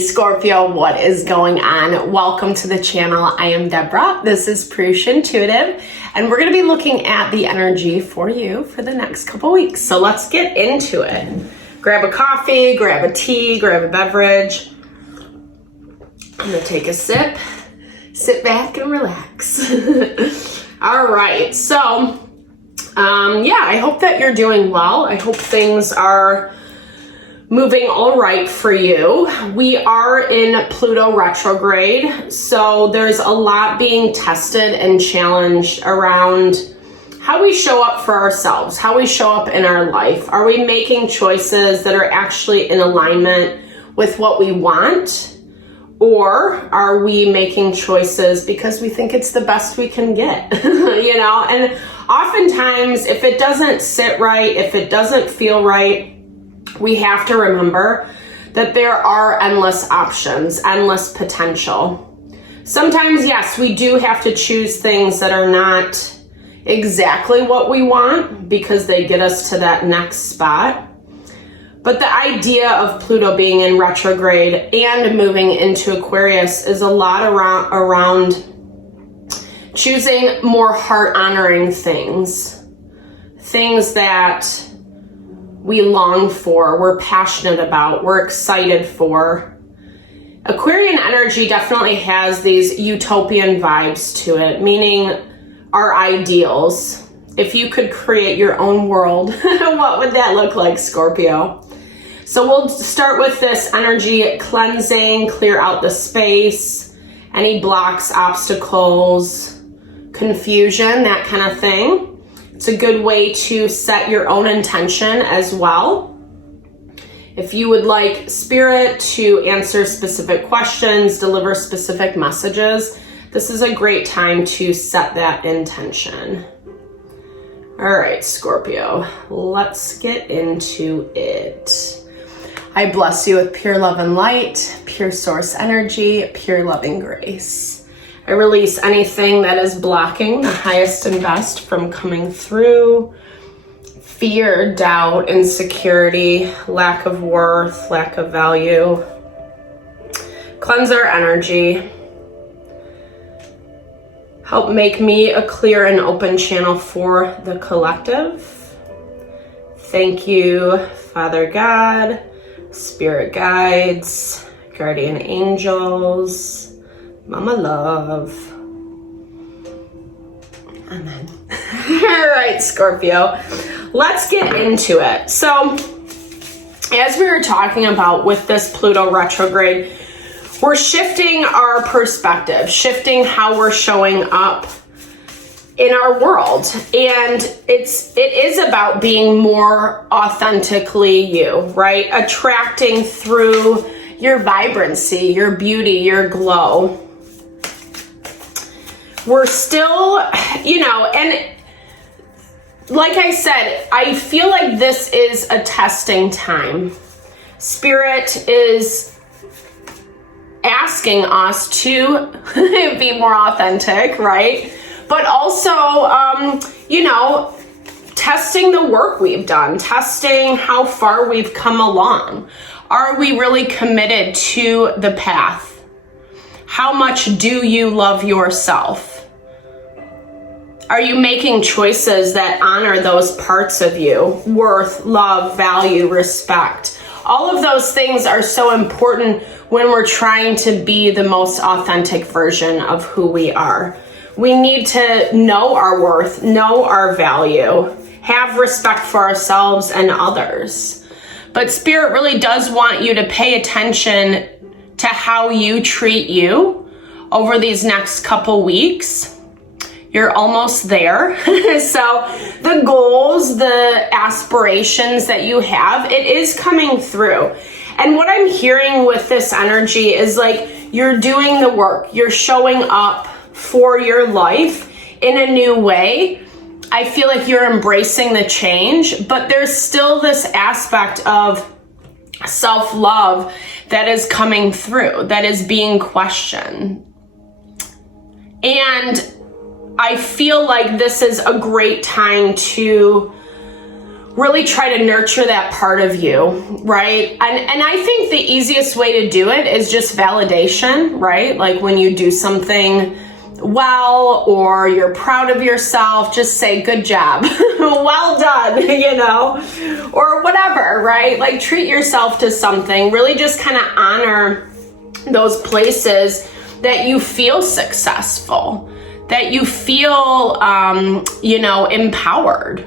Scorpio, what is going on? Welcome to the channel. I am Deborah. This is Purusha Intuitive, and we're going to be looking at the energy for you for the next couple weeks. So let's get into it. Grab a coffee, grab a tea, grab a beverage. I'm going to take a sip. Sit back and relax. All right. So, I hope that you're doing well. I hope things are moving all right for you. We are in Pluto retrograde, so there's a lot being tested and challenged around how we show up for ourselves, how we show up in our life. Are we making choices that are actually in alignment with what we want? Or are we making choices because we think it's the best we can get, And oftentimes, if it doesn't sit right, if it doesn't feel right, we have to remember that there are endless options, endless potential. Sometimes, yes, we do have to choose things that are not exactly what we want because they get us to that next spot. But the idea of Pluto being in retrograde and moving into Aquarius is a lot around choosing more heart-honoring things that we long for, we're passionate about, we're excited for. Aquarian energy definitely has these utopian vibes to it, meaning our ideals. If you could create your own world, what would that look like, Scorpio? So we'll start with this energy cleansing, clear out the space, any blocks, obstacles, confusion, that kind of thing. It's a good way to set your own intention as well. If you would like Spirit to answer specific questions, deliver specific messages, this is a great time to set that intention. All right, Scorpio, let's get into it. I bless you with pure love and light, pure source energy, pure loving grace. I release anything that is blocking the highest and best from coming through. Fear, doubt, insecurity, lack of worth, lack of value. Cleanse our energy. Help make me a clear and open channel for the collective. Thank you, Father God, Spirit guides, guardian angels, Mama love. Amen. All right, Scorpio, let's get into it. So, as we were talking about with this Pluto retrograde, we're shifting our perspective, shifting how we're showing up in our world. And it is about being more authentically you, right? Attracting through your vibrancy, your beauty, your glow. We're still, and like I said, I feel like this is a testing time. Spirit is asking us to be more authentic, right? But also, testing the work we've done, testing how far we've come along. Are we really committed to the path? How much do you love yourself? Are you making choices that honor those parts of you? Worth, love, value, respect. All of those things are so important when we're trying to be the most authentic version of who we are. We need to know our worth, know our value, have respect for ourselves and others. But Spirit really does want you to pay attention to how you treat you over these next couple weeks. You're almost there. So the goals, the aspirations that you have, it is coming through. And what I'm hearing with this energy is like you're doing the work. You're showing up for your life in a new way. I feel like you're embracing the change, but there's still this aspect of self-love that is coming through, that is being questioned. And I feel like this is a great time to really try to nurture that part of you, right? And I think the easiest way to do it is just validation, right? Like when you do something well, or you're proud of yourself, just say, good job, well done, you know, or whatever, right? Like treat yourself to something, really just kind of honor those places that you feel successful, that you feel, you know, empowered.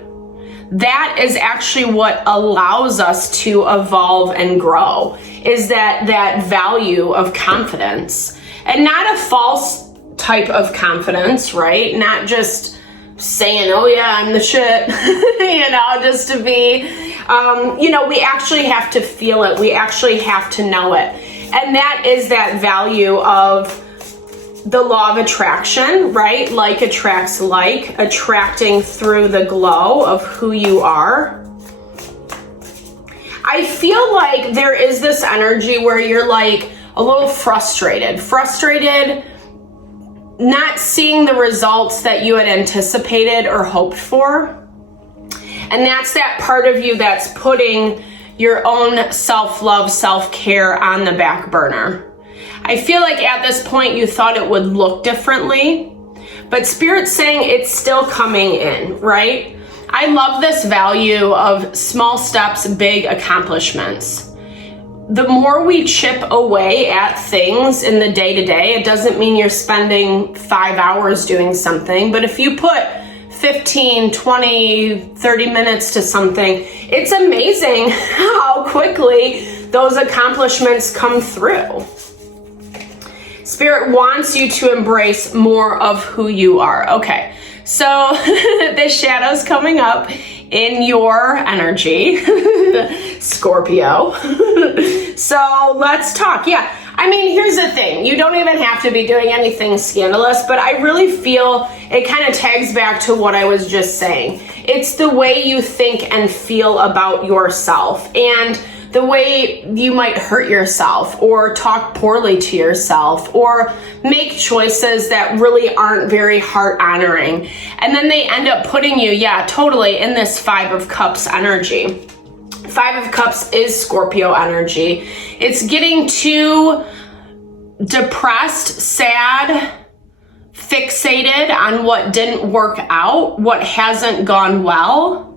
That is actually what allows us to evolve and grow, is that value of confidence, and not a false type of confidence, right? Not just saying, oh yeah, I'm the shit, you know, just to be, you know, we actually have to feel it. We actually have to know it. And that is that value of the law of attraction, right? Like attracts like, attracting through the glow of who you are. I feel like there is this energy where you're like a little frustrated, not seeing the results that you had anticipated or hoped for. And that's that part of you that's putting your own self-love, self-care on the back burner. I feel like at this point you thought it would look differently, but Spirit's saying it's still coming in, right? I love this value of small steps, big accomplishments. The more we chip away at things in the day-to-day, it doesn't mean you're spending 5 hours doing something, but if you put 15, 20, 30 minutes to something, it's amazing how quickly those accomplishments come through. Spirit wants you to embrace more of who you are. Okay, so the shadow's coming up in your energy, Scorpio. So let's talk. Yeah, I mean, here's the thing. You don't even have to be doing anything scandalous, but I really feel it kind of tags back to what I was just saying. It's the way you think and feel about yourself, and the way you might hurt yourself or talk poorly to yourself or make choices that really aren't very heart honoring. And then they end up putting you, yeah, totally in this 5 of Cups energy. 5 of Cups is Scorpio energy. It's getting too depressed, sad, fixated on what didn't work out, what hasn't gone well.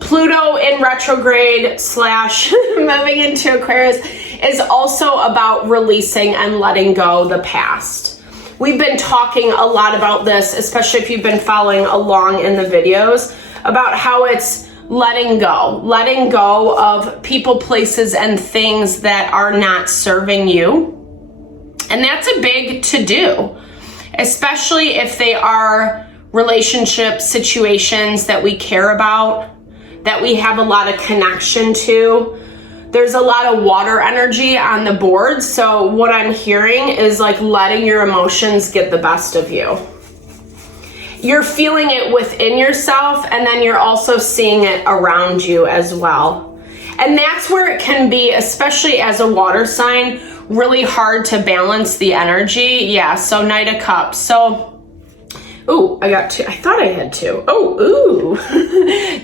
Pluto in retrograde / moving into Aquarius is also about releasing and letting go the past. We've been talking a lot about this, especially if you've been following along in the videos, about how it's letting go of people, places, and things that are not serving you. And that's a big to-do, especially if they are relationship situations that we care about, that we have a lot of connection to. There's a lot of water energy on the board. So what I'm hearing is like letting your emotions get the best of you. You're feeling it within yourself, and then you're also seeing it around you as well. And that's where it can be, especially as a water sign, really hard to balance the energy. Yeah, so Knight of Cups. So ooh, I got 2. I thought I had 2. Oh, ooh.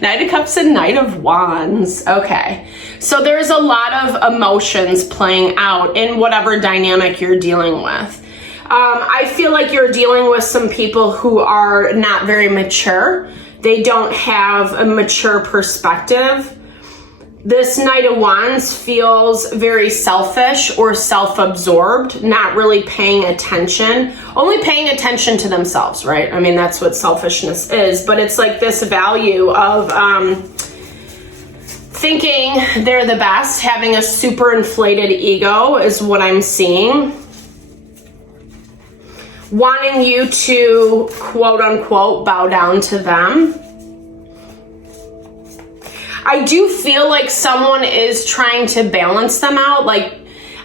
Knight of Cups and Knight of Wands. Okay. So there's a lot of emotions playing out in whatever dynamic you're dealing with. I feel like you're dealing with some people who are not very mature. They don't have a mature perspective. This Knight of Wands feels very selfish or self-absorbed, not really paying attention, only paying attention to themselves, right? I mean, that's what selfishness is, but it's like this value of thinking they're the best, having a super inflated ego is what I'm seeing. Wanting you to, quote unquote, bow down to them. I do feel like someone is trying to balance them out, like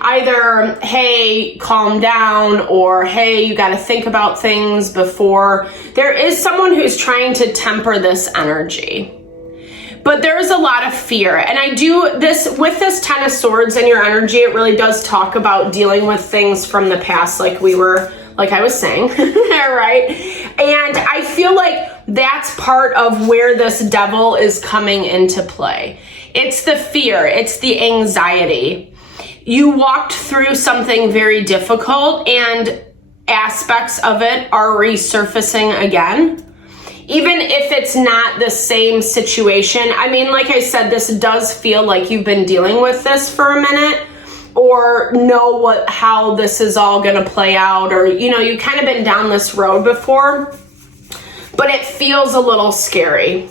either, hey, calm down, or hey, you got to think about things before. There is someone who's trying to temper this energy. But there's a lot of fear. And I do this with this 10 of Swords in your energy. It really does talk about dealing with things from the past, like I was saying, right? And I feel like That's part of where this devil is coming into play. It's the fear, it's the anxiety. You walked through something very difficult and aspects of it are resurfacing again. Even if it's not the same situation. I mean, like I said, this does feel like you've been dealing with this for a minute, or know how this is all gonna play out, or you've kind of been down this road before, but it feels a little scary.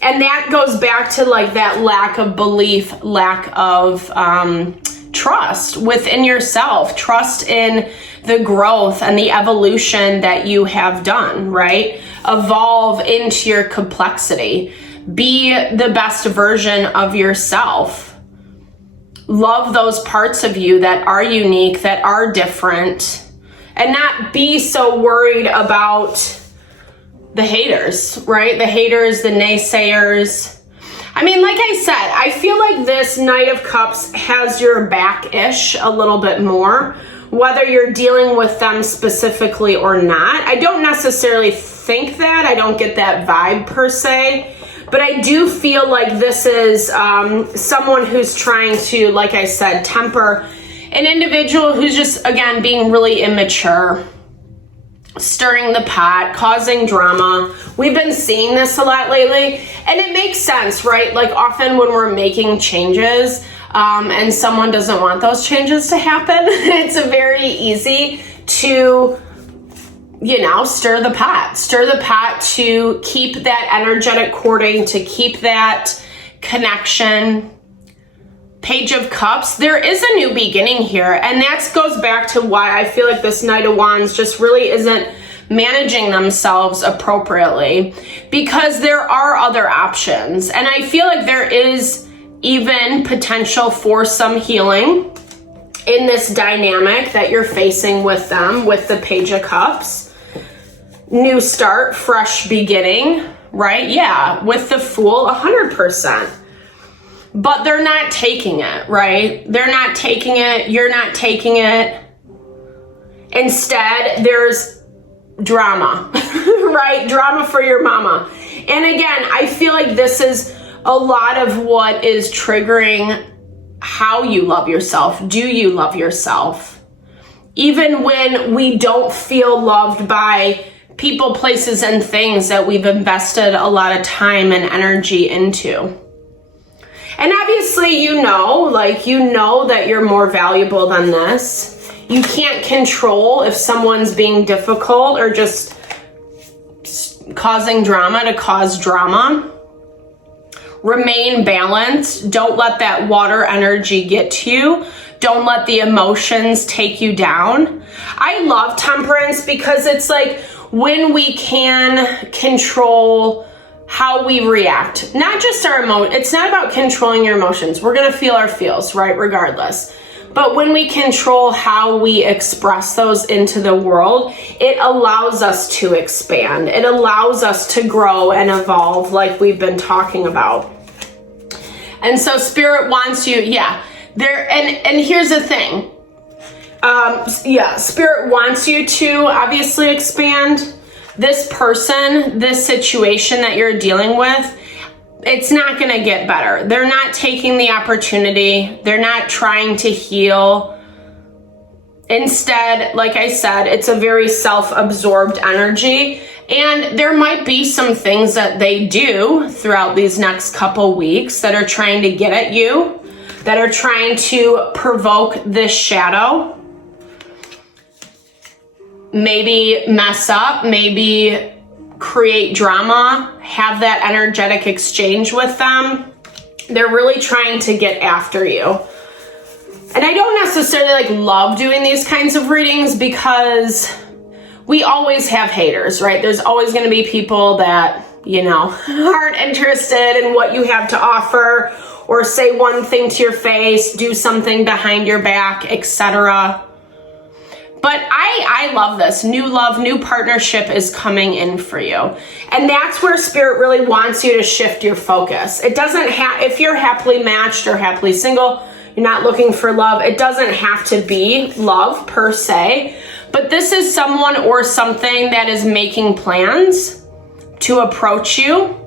And that goes back to like that lack of belief, lack of trust within yourself, trust in the growth and the evolution that you have done, right? Evolve into your complexity. Be the best version of yourself. Love those parts of you that are unique, that are different, and not be so worried about the haters, right? The haters, the naysayers. I mean, like I said, I feel like this Knight of Cups has your back-ish a little bit more, whether you're dealing with them specifically or not. I don't necessarily think that. I don't get that vibe per se. But I do feel like this is someone who's trying to, like I said, temper an individual who's just, again, being really immature, stirring the pot, causing drama. We've been seeing this a lot lately, and it makes sense, right? Like often when we're making changes and someone doesn't want those changes to happen, it's very easy to stir the pot to keep that energetic courting, to keep that connection. Page of Cups, there is a new beginning here, and that goes back to why I feel like this Knight of Wands just really isn't managing themselves appropriately, because there are other options, and I feel like there is even potential for some healing in this dynamic that you're facing with them, with the Page of Cups. New start, fresh beginning, right? Yeah, with the Fool, 100%. But they're not taking it, right? They're not taking it. You're not taking it. Instead, there's drama, right? Drama for your mama. And again, I feel like this is a lot of what is triggering how you love yourself. Do you love yourself? Even when we don't feel loved by people, places, and things that we've invested a lot of time and energy into. And obviously, that you're more valuable than this. You can't control if someone's being difficult or just causing drama to cause drama. Remain balanced. Don't let that water energy get to you. Don't let the emotions take you down. I love Temperance because it's like, when we can control how we react, not just our emotions. It's not about controlling your emotions. We're going to feel our feels, right? Regardless. But when we control how we express those into the world, it allows us to expand. It allows us to grow and evolve like we've been talking about. And so Spirit wants you, and here's the thing. Spirit wants you to obviously expand. This person, this situation that you're dealing with, it's not going to get better. They're not taking the opportunity. They're not trying to heal. Instead, like I said, it's a very self-absorbed energy. And there might be some things that they do throughout these next couple weeks that are trying to get at you, that are trying to provoke this shadow. Maybe mess up, maybe create drama, have that energetic exchange with them. They're really trying to get after you. And I don't necessarily love doing these kinds of readings because we always have haters, right? There's always going to be people that, aren't interested in what you have to offer, or say one thing to your face, do something behind your back, etc. But I love this. New love, new partnership is coming in for you. And that's where Spirit really wants you to shift your focus. It doesn't if you're happily matched or happily single, you're not looking for love, it doesn't have to be love per se. But this is someone or something that is making plans to approach you.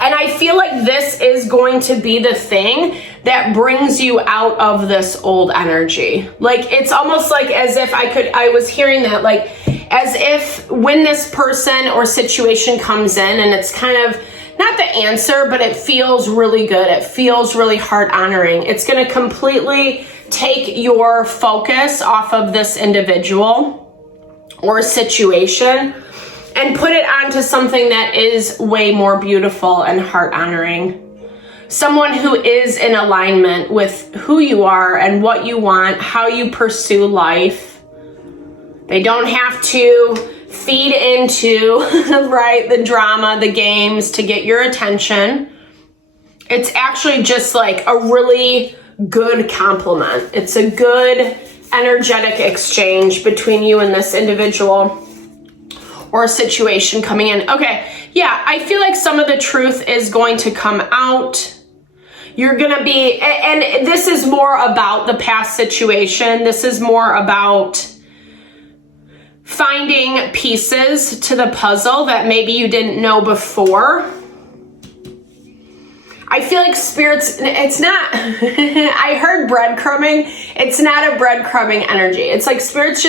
And I feel like this is going to be the thing that brings you out of this old energy. Like, it's almost like as if I was hearing that, like, as if when this person or situation comes in and it's kind of not the answer, but it feels really good. It feels really heart honoring. It's going to completely take your focus off of this individual or situation and put it onto something that is way more beautiful and heart honoring. Someone who is in alignment with who you are and what you want, how you pursue life. They don't have to feed into, right, the drama, the games to get your attention. It's actually just like a really good compliment. It's a good energetic exchange between you and this individual or a situation coming in. Okay, yeah, I feel like some of the truth is going to come out. You're gonna be, and this is more about the past situation. This is more about finding pieces to the puzzle that maybe you didn't know before. I feel like spirits, it's not, I heard breadcrumbing. It's not a breadcrumbing energy. It's like spirits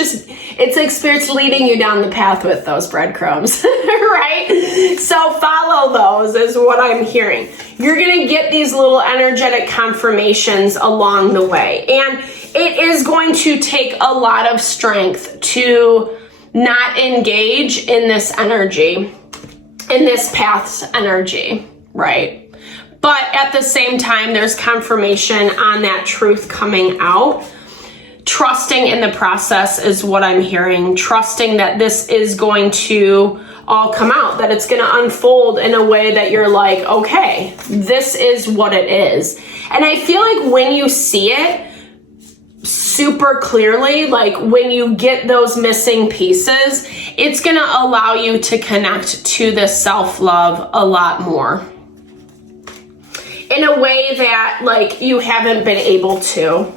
leading you down the path with those breadcrumbs, right? So follow those is what I'm hearing. You're going to get these little energetic confirmations along the way. And it is going to take a lot of strength to not engage in this energy, in this path's energy, right? But at the same time, there's confirmation on that truth coming out. Trusting in the process is what I'm hearing. Trusting that this is going to all come out, that it's going to unfold in a way that you're like, okay, this is what it is. And I feel like when you see it super clearly, like when you get those missing pieces, it's going to allow you to connect to this self-love a lot more. In a way that, like, you haven't been able to.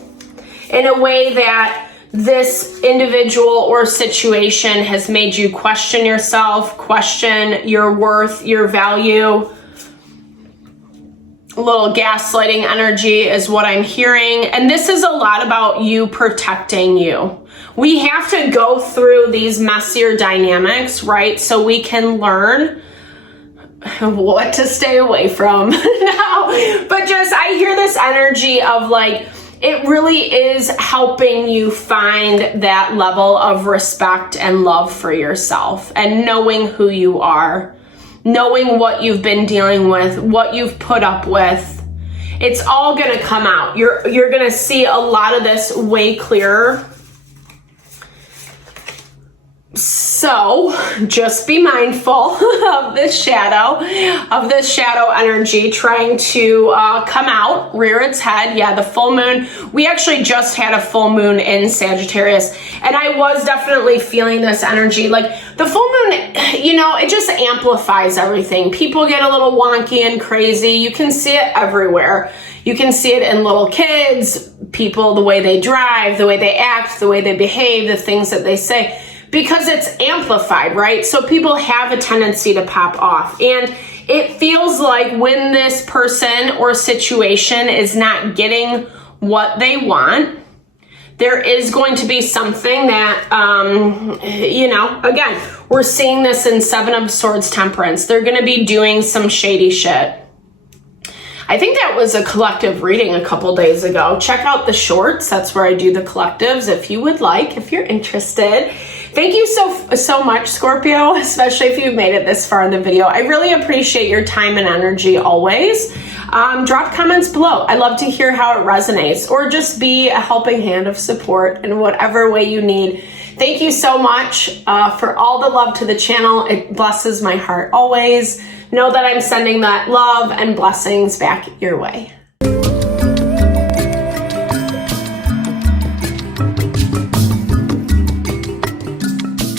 In a way that this individual or situation has made you question yourself, question your worth, your value. A little gaslighting energy is what I'm hearing. And this is a lot about you protecting you. We have to go through these messier dynamics, right? So we can learn what to stay away from. No, but just, I hear this energy of like, it really is helping you find that level of respect and love for yourself and knowing who you are, knowing what you've been dealing with, what you've put up with. It's all going to come out. You're going to see a lot of this way clearer. So just be mindful of this shadow energy trying to come out, rear its head. Yeah, the full moon. We actually just had a full moon in Sagittarius, and I was definitely feeling this energy. Like the full moon, you know, it just amplifies everything. People get a little wonky and crazy. You can see it everywhere. You can see it in little kids, people, the way they drive, the way they act, the way they behave, the things that they say. Because it's amplified, right? So people have a tendency to pop off. And it feels like when this person or situation is not getting what they want, there is going to be something that, you know, again, we're seeing this in Seven of Swords Temperance. They're going to be doing some shady shit. I think that was a collective reading a couple days ago. Check out the shorts. That's where I do the collectives if you would like, if you're interested. Thank you so much, Scorpio, especially if you've made it this far in the video. I really appreciate your time and energy always. Drop comments below. I love to hear how it resonates, or just be a helping hand of support in whatever way you need. Thank you so much for all the love to the channel. It blesses my heart always. Know that I'm sending that love and blessings back your way.